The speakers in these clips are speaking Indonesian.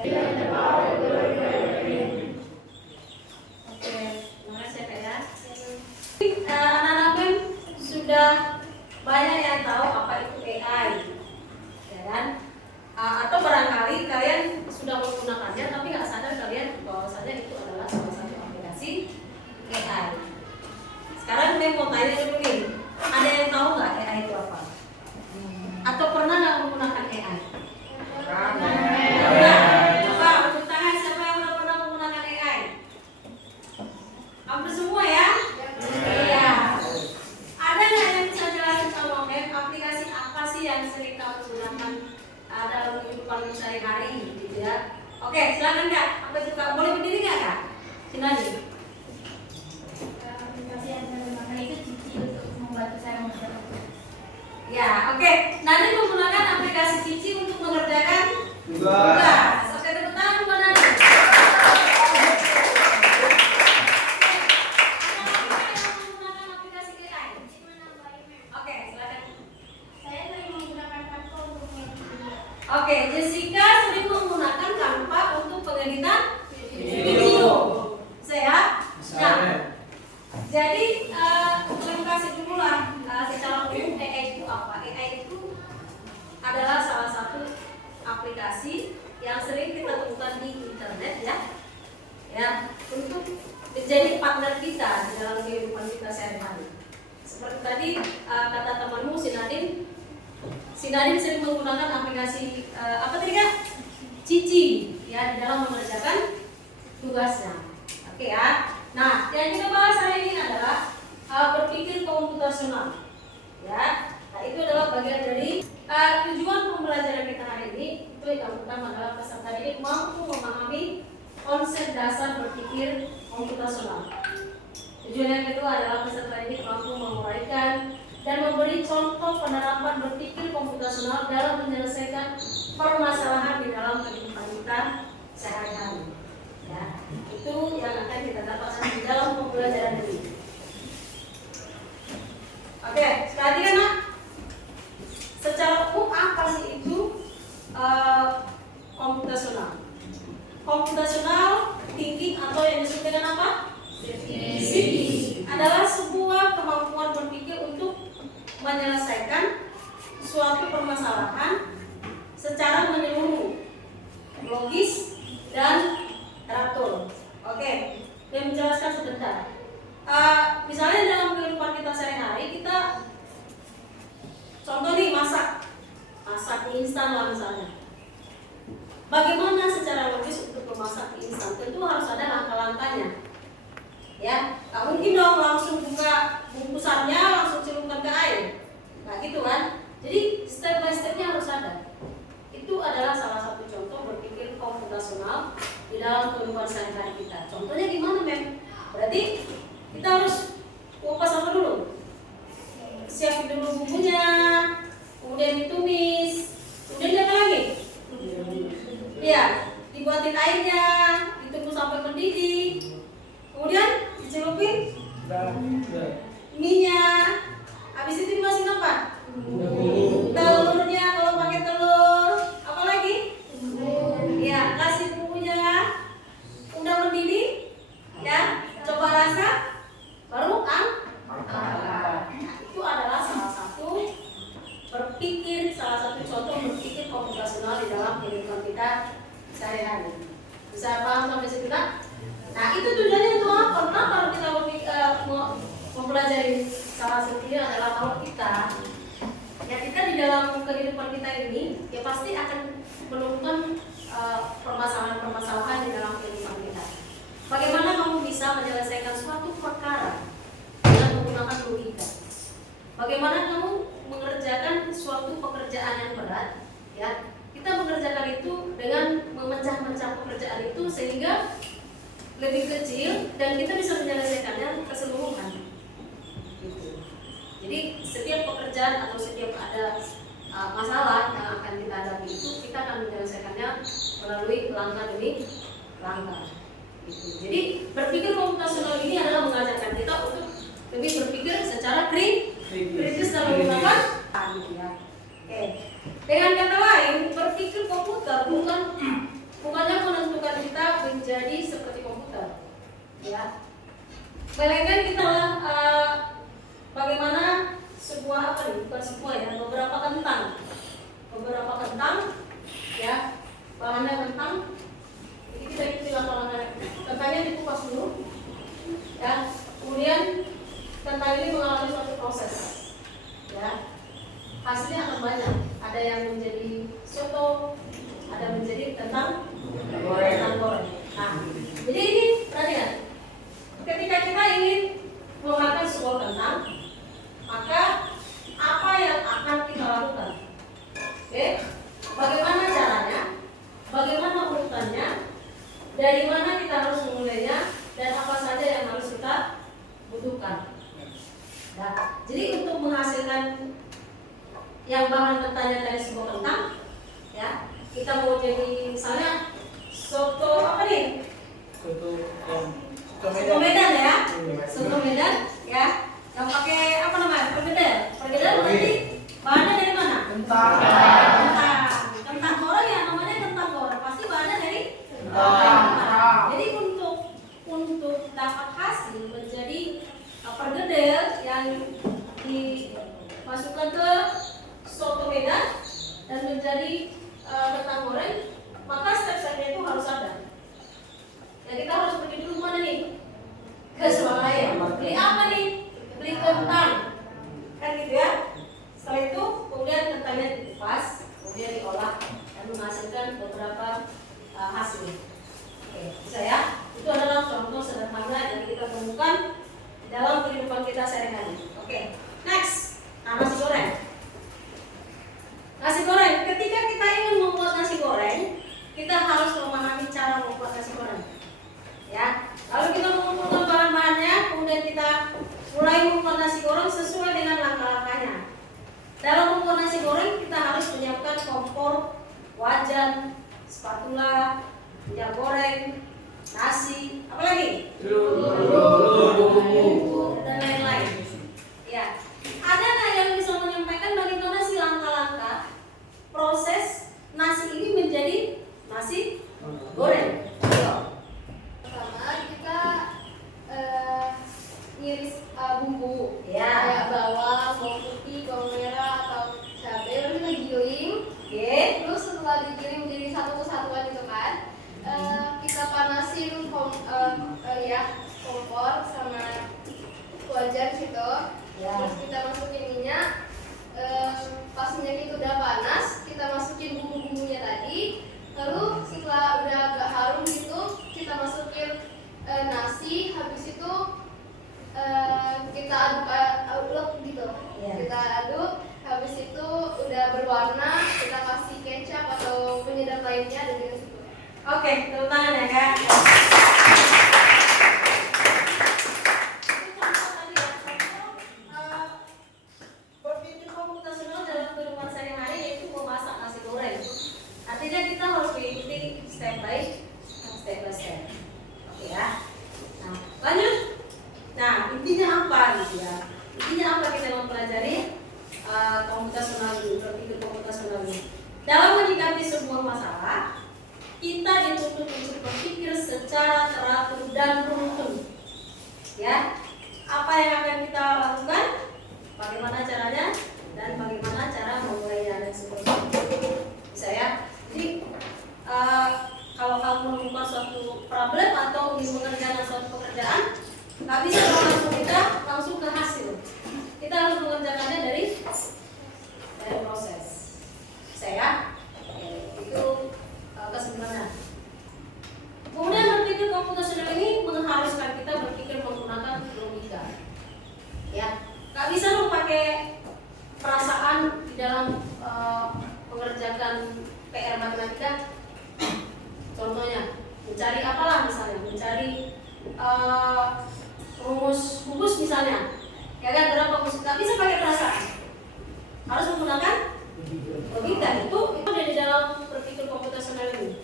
Oke, terima kasih Kak ya. Anak-anak kan sudah banyak yang tahu apa itu AI, ya kan? Atau barangkali kalian sudah menggunakannya tapi nggak sadar kalian bahwasanya itu adalah salah satu aplikasi AI. Sekarang saya mau tanya dulu nih, ada yang tahu nggak AI itu apa? Atau pernah nggak menggunakan AI? Pernah. Coba tepuk tangan siapa yang udah pernah menggunakan AI? Hampir semua ya? Iya. Ada nggak yang bisa jelasin sama aplikasi apa sih yang sering kamu gunakan dalam kehidupan sehari-hari gitu ya? Oke, silakan Kak. Apa itu Kak? Boleh berdiri nggak Kak? Silakan. Aplikasi yang saya gunakan itu Cici untuk membantu saya mengerjakan tugas. Ya, oke. Nanti menggunakan aplikasi Cici untuk mengerjakan tugas. Oke, tepuk tangan buat Nadi. Oke, silakan. Saya sering menggunakan Canva untuk mengedit. Oke, Jessica sering menggunakan Canva untuk pengeditan video. Sehat? Nah, jadi saya kasih dulu lah secara umum AI itu apa? AI itu adalah salah satu aplikasi yang sering kita temukan di internet ya untuk menjadi partner kita di dalam kehidupan kita sehari-hari. Seperti tadi kata temanmu si Nadine sering menggunakan aplikasi apa tadi Kak? Cici ya di dalam mengerjakan tugasnya. Oke ya. Nah, yang kita bahas hari ini adalah berpikir komputasional. Ya. Nah, itu adalah bagian dari tujuan pembelajaran kita hari ini. Itu yang pertama adalah peserta didik mampu memahami konsep dasar berpikir komputasional. Tujuan yang kedua adalah peserta didik mampu menguraikan dan memberi contoh penerapan berpikir komputasional dalam menyelesaikan permasalahan di dalam kehidupan kita sehari-hari. Ya, itu yang akan kita dapatkan di dalam pembelajaran ini. Oke, sekali lagi Nak. Secara umum apa sih itu komputasional? Komputasional thinking atau yang disebut dengan apa? CP adalah sebuah kemampuan berpikir untuk menyelesaikan suatu permasalahan secara menyeluruh, logis dan teratur. Oke, saya menjelaskan sebentar. Misalnya dalam kehidupan kita sehari-hari kita contoh nih masak mie instan lah misalnya. Bagaimana secara logis untuk memasak mie instan? Tentu harus ada langkah-langkahnya. Ya, nggak mungkin dong langsung buka bungkusannya langsung celupkan ke air. Nah gitu kan. Jadi step by stepnya harus ada. Itu adalah salah satu contoh berpikir komputasional di dalam kehidupan sehari-hari kita. Contohnya gimana Mem? Berarti kita harus kupas apa dulu? Siapin dulu bumbunya, kemudian ditumis, kemudian apa lagi? Iya, dibuatin airnya, ditunggu sampai mendidih, kemudian dicelupin minyak. Habis itu dimasukin apa? Telurnya, kalau pakai telur, apa lagi? Ya, kasih bumbunya, udah mendidih, ya, coba rasa, baru itu adalah salah satu contoh berpikir komputasional di dalam kehidupan kita sehari-hari. Bisa paham sampai situ kan? Nah, itu tujuannya untuk apa? Karena kalau kita mempelajari salah satunya adalah kalau kita di dalam kehidupan kita ini ya pasti akan menemukan permasalahan-permasalahan di dalam kehidupan kita. Bagaimana kamu bisa menyelesaikan suatu perkara dengan menggunakan logika? Bagaimana kamu mengerjakan suatu pekerjaan yang berat? Ya, kita mengerjakan itu dengan memecah-mecah pekerjaan itu sehingga lebih kecil dan kita bisa menyelesaikannya keseluruhan. Gitu. Jadi setiap pekerjaan atau setiap ada masalah yang akan kita hadapi itu kita akan menyelesaikannya melalui langkah demi langkah. Gitu. Jadi berpikir komputasional ini adalah mengajarkan kita untuk lebih berpikir secara kritis dalam menggunakan gitu ya. Oke. Dengan kata lain, berpikir komputer bukan bukannya menentukan kita menjadi seperti komputer, ya. Melainkan kita bagaimana sebuah apa nih? Bukan sebuah ya, beberapa kentang, ya, bahannya kentang. Jadi kita ikuti langkah-langkah. Kentangnya dikupas dulu, ya. Kemudian kentang ini mengalami suatu proses, ya. Hasilnya akan banyak. Ada yang menjadi soto, ada menjadi kentang goreng. Nah, jadi ini perhatian. Ketika kita ingin memakan sebuah kentang, maka apa yang akan kita lakukan? Oke, bagaimana caranya? Bagaimana urutannya? Dari mana kita harus memulainya? Dan apa saja yang harus kita butuhkan? Nah, jadi untuk menghasilkan yang bahan mentahnya dari sebuah kentang, ya, kita mau jadi misalnya soto apa nih? Soto Medan ya, soto Medan ya, yang pakai apa namanya? Perkedel berarti bahannya dari mana? Kentang. Kentang goreng ya, namanya kentang goreng, pasti bahannya dari kentang. Jadi untuk dapat hasil menjadi perkedel yang dimasukkan ke soto Medan dan menjadi kentang goreng, maka step-stepnya itu harus ada. Ya, kita harus pergi dulu mana nih? Ke Surabaya. Beli apa nih? Beli kentang, kan gitu ya. Setelah itu kemudian kentangnya dikupas, kemudian diolah dan menghasilkan beberapa hasil. Oke, bisa ya? Itu adalah contoh sederhana yang kita temukan dalam kehidupan kita sehari-hari. Oke, next, nasi goreng. Nasi goreng, ketika kita ingin membuat nasi goreng, kita harus memahami cara membuat nasi goreng. Ya, lalu kita mengumpulkan bahan-bahannya, kemudian kita mulai membuat nasi goreng sesuai dengan langkah-langkahnya. Dalam membuat nasi goreng, kita harus menyiapkan kompor, wajan, spatula, minyak goreng, nasi, apa lagi? Dan lain-lain. Ya, ada nggak yang bisa menyampaikan bagaimana sih langkah-langkah proses nasi ini menjadi nasi goreng? Pertama kita iris bumbu, Ya. kayak bawang putih, bawang merah atau cabai, lalu kita giling. Oke. Terus setelah digiling menjadi satu kesatuan itu kan, kita panasin kompor sama wajan situ. Ya. Terus kita masukin minyak. Pas minyak itu udah panas, kita masukin bumbu-bumbunya tadi. Lalu setelah udah agak harum gitu, kita masukin nasi. Habis itu kita aduk gitu. Ya. Kita aduk. Habis itu udah berwarna, kita kasih kecap atau penyedap lainnya dan juga situ. Oke, tepuk tangan ya kak. Berpikir komputasional dalam kehidupan sehari-hari yaitu memasak nasi goreng. Artinya kita harus mengikuti step by step. Oke ya. Nah, lanjut. Nah, intinya apa gitu ya? Intinya apa kita mempelajari komputasional ini, berpikir komputasional ini? Dalam menyikapi sebuah masalah, kita dituntut untuk berpikir secara teratur dan runtun. Ya, apa yang akan kita lakukan? Bagaimana caranya? Dan bagaimana cara memulainya dan seterusnya. Bisa ya? Jadi kalau kamu menemukan suatu problem atau ingin mengerjakan suatu pekerjaan, nggak bisa langsung kita langsung ke hasil. Kita harus mengerjakannya dari proses. Saya itu kesimpulannya. Kemudian berpikir komputasional ini mengharuskan kita berpikir menggunakan logika. Ya, nggak bisa pakai perasaan di dalam mengerjakan PR matematika. Contohnya, mencari apalah misalnya, mencari rumus misalnya, ya kan, berapa rumus, nggak bisa pakai perasaan, harus menggunakan logika. Itu ada di dalam berpikir komputasional ini.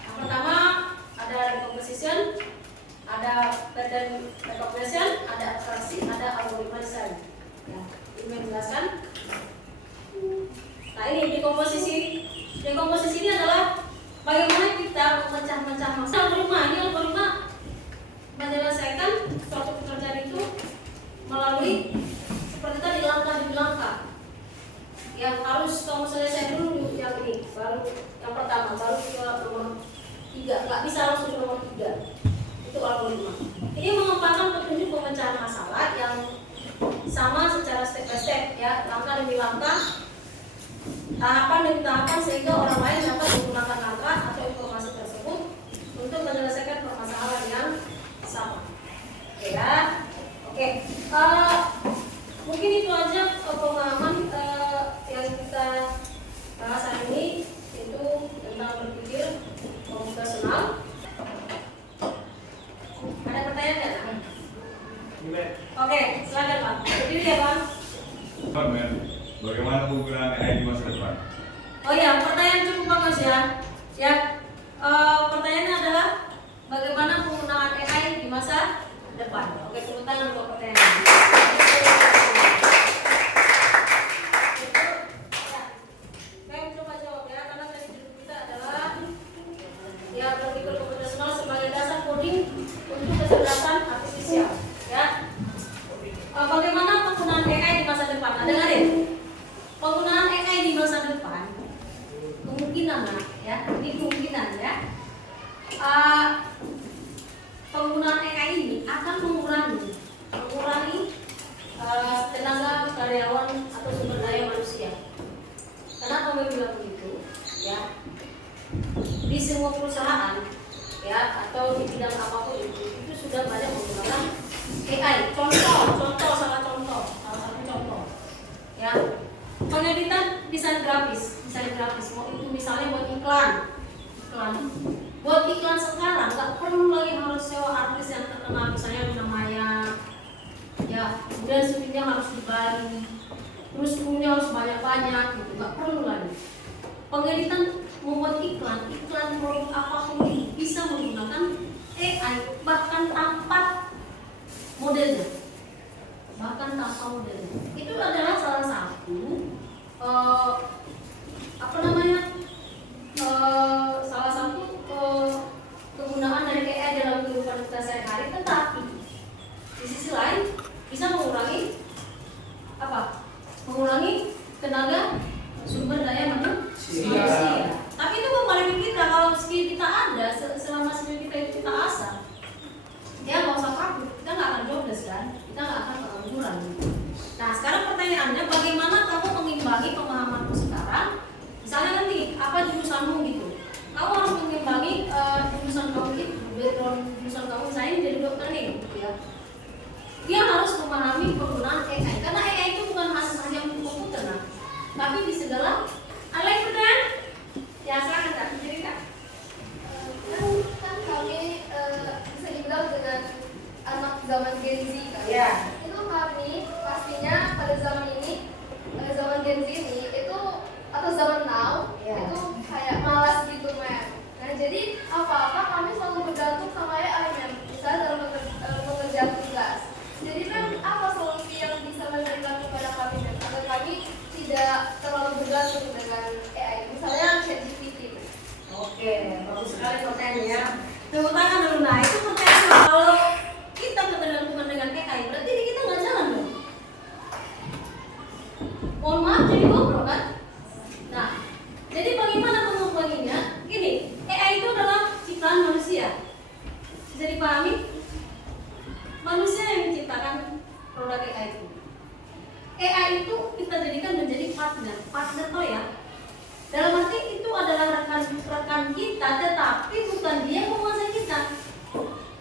Yang pertama ada decomposition, ada pattern recognition, ada abstraksi, ada algoritma design. Ya, ini menjelaskan. Nah, ini dekomposisi ini adalah bagaimana kita memecah-mecah masalah algoritma. Ini algoritma menyelesaikan suatu pekerjaan itu melalui seperti tadi langkah demi langkah. Yang harus kamu selesai dulu yang ini, baru yang pertama, baru ke nomor 3. Nggak bisa langsung ke nomor 3. Itu algoritma. Ini mengembangkan petunjuk pemecahan masalah yang sama secara step by step, ya, langkah demi langkah, tahapan demi tahapan, sehingga orang lain dapat menggunakan langkah atau informasi tersebut untuk menyelesaikan permasalahan yang sama. Oke ya, oke. Mungkin itu aja pemahaman yang kita bahas hari ini, itu tentang berpikir komputasional. Ada pertanyaan nggak? Oke, silakan Pak. Berdiri ya Pak. Pak, bagaimana penggunaan AI di masa depan? Oh ya, pertanyaan cukup bagus ya. Ya, pertanyaannya adalah bagaimana penggunaan AI di masa depan. Oke, tepuk tangan untuk pertanyaan. Saya coba jawab ya, karena tadi judul kita adalah ya berpikir komputasional sebagai dasar coding untuk kecerdasan artifisial. Ya, bagaimana penggunaan AI di masa depan? Nah, dengarin, penggunaan AI di masa depan kemungkinan, ya, ini kemungkinan ya. Penggunaan AI ini akan mengurangi tenaga karyawan atau sumber daya manusia. Kenapa gue bilang begitu? Ya, di semua perusahaan, ya, atau di bidang apapun itu sudah banyak menggunakan AI. Salah satu contoh, ya, pengeditan desain grafis, mau itu misalnya buat iklan. Buat iklan sekarang nggak perlu lagi harus sewa artis yang terkenal, misalnya Luna Maya, ya, kemudian syutingnya harus di Bali, terus krunya harus banyak gitu, nggak perlu lagi. Pengeditan membuat iklan produk apapun ini bisa menggunakan AI, bahkan tanpa modelnya. Itu adalah salah satu kegunaan dari AI dalam kehidupan kita sehari-hari. Tetapi di sisi lain bisa mengurangi tenaga sumber daya manusia. Tapi itu kembali ke kita, kalau skill kita ada, selama skill kita itu kita asah, ya nggak usah takut, kita nggak akan jobless kan, kita nggak akan pengangguran. Nah, sekarang pertanyaannya, bagaimana kamu mengimbangi pemahamanmu sekarang? Misalnya nanti apa jurusanmu gitu, kamu harus mengimbangi jurusan kamu itu, background jurusan kamu misalnya jadi dokter nih, gitu ya. Dia harus memahami penggunaan AI, karena AI itu bukan hanya untuk komputer, nah, tapi di segala. Ada yang pertanyaan? Ya, silakan Kak, jadi Kak. Kan kami bisa dibilang dengan anak zaman Gen Z kan. Ya. Itu kami pastinya pada zaman ini, zaman Gen Z ini itu atau zaman now, Ya, itu kayak malas gitu Mem. Nah jadi apa-apa kami selalu bergantung sama AI Mem, misalnya dalam mengerjakan tugas. Jadi Mem, apa solusi yang bisa memberikan kepada kami Mem, agar kami tidak terlalu bergantung dengan AI, misalnya ChatGPT. Oke, bagus sekali pertanyaannya. Tepuk tangan dulu. Nah, itu pertanyaan, kalau kita ketergantungan dengan AI, berarti kita nggak jalan dong. Mohon maaf, jadi bobrok kan? Nah, jadi bagaimana mengimbanginya? Gini, AI itu adalah ciptaan manusia. Bisa dipahami? Manusia yang menciptakan produk AI itu. AI itu kita jadikan menjadi partner tuh ya. Dalam arti itu adalah rekan kita, tetapi bukan dia yang menguasai kita.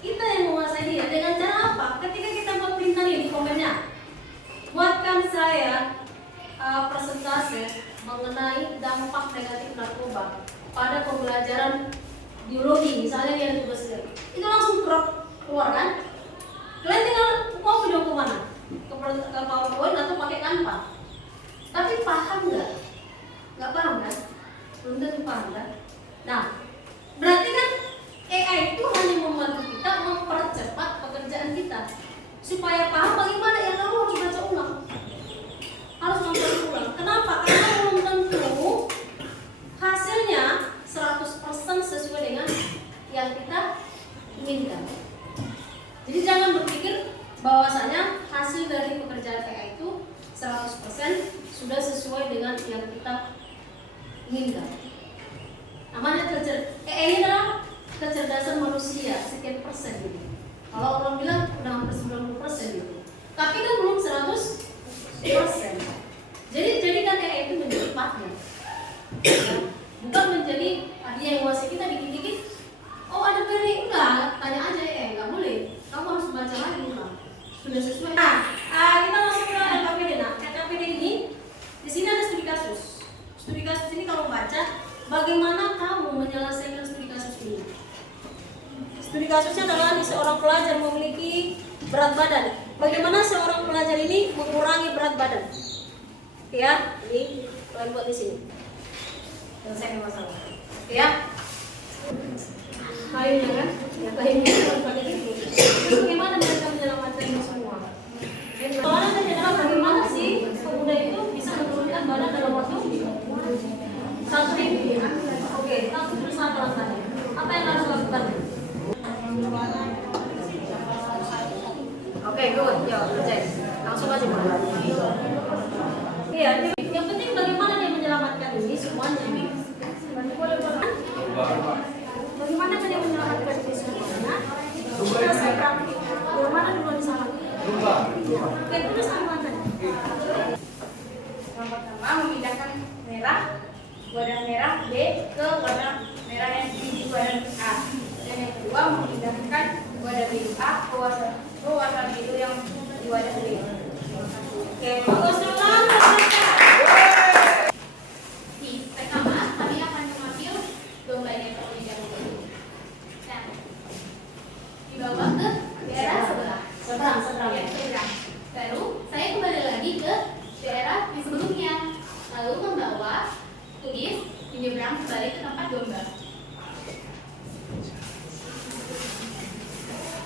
Kita yang menguasai dia. Dengan cara apa? Ketika kita buat perintah di komennya, buatkan saya presentase mengenai dampak negatif narkoba pada pembelajaran biologi, misalnya dia tugas itu langsung keluar kan? Kalian tinggal mau video kemana? Ke PowerPoint atau pakai Canva. Tapi paham nggak? Nggak paham kan? Belum tentu paham kan? Nah, berarti kan AI itu hanya membantu kita mempercepat pekerjaan kita supaya paham bagaimana yang kamu harus baca ulang, harus nonton ulang. Kenapa? Karena belum tentu hasilnya 100% inginkan. Namanya ini adalah kecerdasan manusia sekian persen gitu. Kalau orang bilang udah hampir 90% gitu. Tapi kan belum 100%. Jadi jadikan AI itu menjadi partner. Bukan menjadi dia yang menguasai kita dikit-dikit. Oh ada query, enggak, tanya aja ya, enggak boleh. Kamu harus baca lagi ulang. Sudah sesuai. Nah, kita masuk ke LKPD. Nah, LKPD ini di sini ada studi kasus. Studi kasus ini kalau baca, bagaimana kamu menyelesaikan studi kasus ini? Studi kasusnya adalah seorang pelajar memiliki berat badan. Bagaimana seorang pelajar ini mengurangi berat badan? Ya, ini kalian buat di sini. Selesai masalah. Ya. Kayunya kan? Ya, kayunya itu pada itu. Terus bagaimana mereka menyelamatkan itu semua? Soalnya tadi adalah bagaimana sih pemuda itu bisa menurunkan badan dalam waktu 1 minggu. Oke, langsung terus apa langkahnya? Apa yang harus dilakukan? Oke, good. Yo, kerjain. Langsung aja mulai. Iya, yang penting bagaimana dia menyelamatkan ini semuanya. Bagaimana dia menyelamatkan ini semuanya? Kita seberang. Yang mana dulu diselamatkan? Oke, terus apa tadi? Yang pertama memindahkan merah wadah merah B ke wadah merah yang di wadah A. Dan yang kedua memindahkan wadah B A ke warna biru yang di wadah B. Oke, bagus ulang. Di pertama kami akan mengambil domba yang terlebih dahulu. Nah, dibawa ke daerah sebelah. Seberang. Ya, seberang. Lalu saya kembali lagi ke daerah di sebelumnya. Lalu membawa tulis menyeberang kembali ke tempat domba.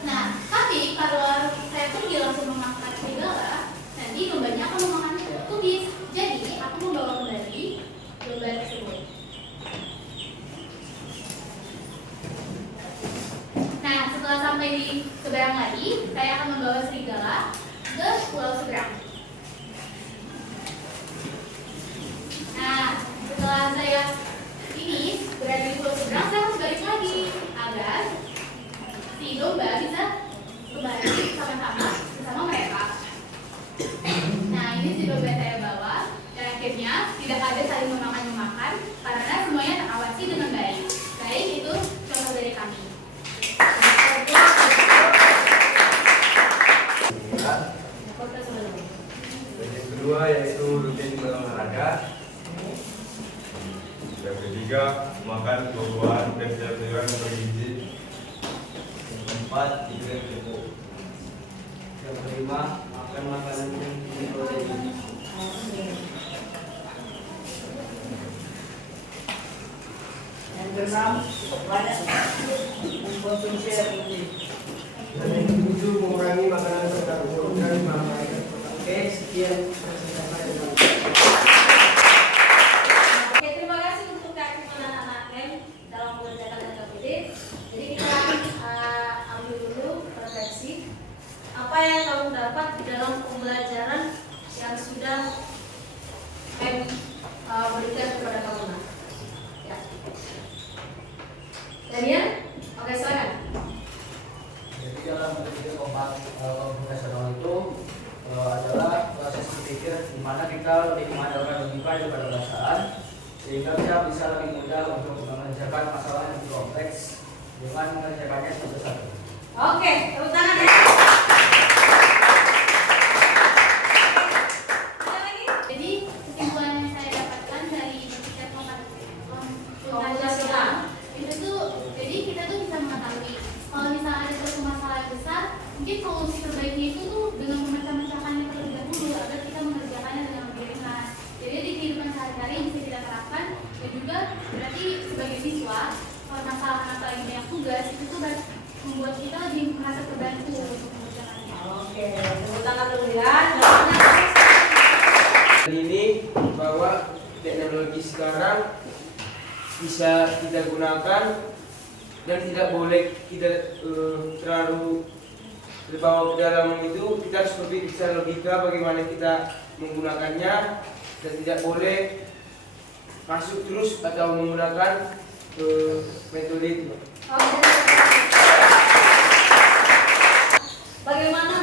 Nah, tapi kalau saya pergi langsung memakan serigala, nanti dombanya akan memakan tubis. Jadi, aku membawa kembali domba tersebut. Nah, setelah sampai di seberang lagi, saya akan membawa serigala ke pulau seberang. Nah, setelah saya ini berada di pulau seberang, saya harus balik lagi agar si domba bisa kembali sama-sama bersama mereka. Nah, ini si domba saya bawa, dan akhirnya tidak ada saling memakan karena semuanya terawasi dengan baik. Baik, itu contoh dari kami. Yang kedua yaitu rutin berolahraga. Yang ketiga, makan buah-buahan dan sayur-sayuran yang bergizi. Yang keempat, tidur yang cukup. Yang kelima, makan makanan yang tinggi protein. Yang keenam, banyak mengkonsumsi air putih. Dan yang ketujuh, mengurangi makanan berkarbohidrat dan makanan. Oke, sekian. Oke, terima kasih untuk keaktifan anak-anak KEM dalam mengerjakan LKPD. Jadi kita akan ambil dulu refleksi apa yang kamu dapat di dalam pembelajaran yang sudah KEM berikan kepada kamu. Ya. Daniel, oke silakan. Jadi dalam berpikir komputasional itu adalah proses berpikir di mana kita lebih mengandalkan logika daripada perasaan, sehingga kita bisa lebih mudah untuk mengerjakan masalah yang lebih kompleks dengan mengerjakannya satu-satu. Oke, tepuk tangan ya. Ada lagi? Jadi kesimpulan yang saya dapatkan dari berpikir Komputasional. itu tuh, jadi kita tuh bisa mengetahui kalau misalnya ada suatu masalah besar, mungkin solusi terbaiknya itu tuh dengan memecah-mecahkannya terlebih dahulu agar kita mengerjakannya dengan lebih ringan. Jadi di kehidupan sehari-hari bisa kita terapkan, dan juga berarti sebagai siswa permasalahan atau lagi banyak tugas itu tuh membuat kita lebih merasa terbantu untuk mengerjakannya. Oke, tepuk tangan dulu ya. Dan ini bahwa teknologi sekarang bisa kita gunakan dan tidak boleh kita terlalu terbawa ke dalam itu. Kita harus berpikir secara logika bagaimana kita menggunakannya, dan tidak boleh masuk terus atau menggunakan metode itu. Bagaimana